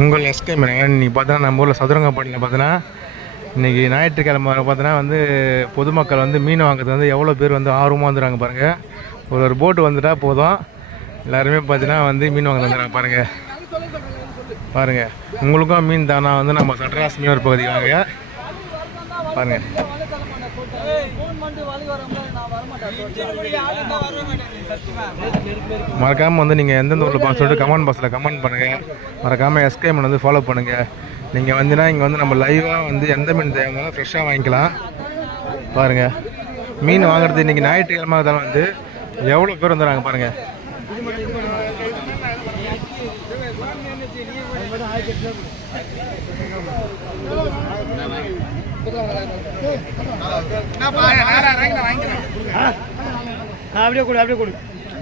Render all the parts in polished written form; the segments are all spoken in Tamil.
உங்கள் எஸ்கே மீனுங்க. இன்றைக்கி பார்த்தீங்கன்னா நம்ம ஊரில் சதுரங்கப்பாடியில் பார்த்தீங்கன்னா இன்றைக்கி ஞாயிற்றுக்கிழமை பார்த்தீங்கன்னா வந்து பொதுமக்கள் வந்து மீன் வாங்குறது வந்து எவ்வளோ பேர் வந்து ஆர்வமாக வந்துடுறாங்க பாருங்கள். ஒரு போட்டு வந்துட்டால் போதும் எல்லாருமே பார்த்தீங்கன்னா வந்து மீன் வாங்க வந்துடுறாங்க பாருங்கள். பாருங்கள், உங்களுக்கும் மீன் தானா வந்து நம்ம சட்ராஸ் மீனவர் பகுதி வாங்க பாருங்கள். மறக்காமல் வந்து நீங்கள் எந்தெந்த ஊரில் பார்த்து சொல்லிட்டு கமெண்ட் பாக்ஸில் கமெண்ட் பண்ணுங்கள். மறக்காமல் எஸ்கே மீன் வந்து ஃபாலோ பண்ணுங்கள். நீங்கள் வந்துன்னா இங்கே வந்து நம்ம லைவாக வந்து எந்த மீன் தேவைனாலும் ஃப்ரெஷ்ஷாக வாங்கிக்கலாம். பாருங்கள், மீன் வாங்குறது இன்றைக்கி ஞாயிற்றுக்கிழமை தான் வந்து எவ்வளோ பேர் வந்துடுறாங்க பாருங்கள்.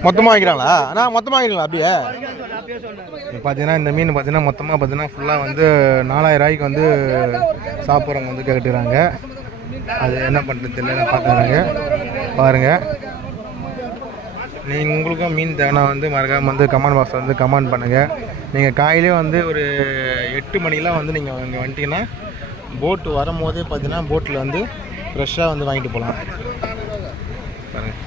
மொத்தமாக வாங்கிக்கிறாங்களா? அண்ணா மொத்தமாக வாங்கிக்கலாம் அப்படியே. பார்த்தீங்கன்னா இந்த மீன் பார்த்தீங்கன்னா மொத்தமாக பார்த்தீங்கன்னா ஃபுல்லாக வந்து 4000 ரூபாய்க்கு வந்து சாப்பிட்றவங்க வந்து கேட்டுக்கிறாங்க. அது என்ன பண்ணுறது தெரியல, பார்த்துக்கிறாங்க. பாருங்கள், நீங்கள் உங்களுக்கும் மீன் தேவைன்னா வந்து மறக்காமல் வந்து கமெண்ட் பாக்ஸில் வந்து கமெண்ட் பண்ணுங்கள். நீங்கள் காலையிலே வந்து ஒரு 8 மணிலாம் வந்து நீங்கள் இங்கே வந்துட்டீங்கன்னா போட்டு வரும்போதே பார்த்தீங்கன்னா போட்டில் வந்து ஃப்ரெஷ்ஷாக வந்து வாங்கிட்டு போகலாம். பாருங்கள்.